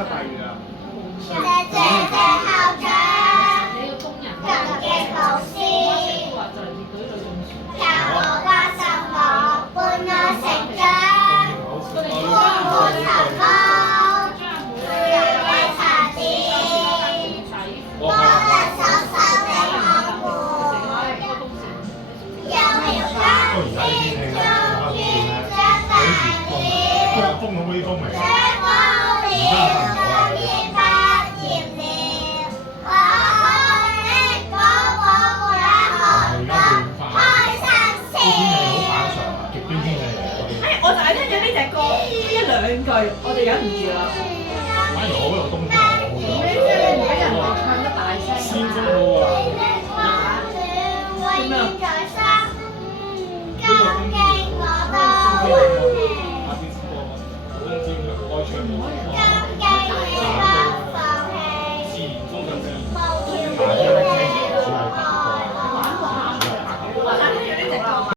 七八月啊！謝謝校長，感激老師，教我關心我，伴我成長，豐富頭腦，讓我查點，幫我手手地學會，有條根線終於長大了，風好啲風嚟。長高了，當然不厭了，我的寶寶也學得開心天氣好反先。常啊，極端天氣嚟嘅。我就係聽咗呢隻歌一兩句，我哋忍唔住啦。反而我嗰度冬天我好咩啫？你唔俾人哋唱得大聲。先鋒好啊！點啊？感激我都夏天直播，冬天開唱冇。感激你。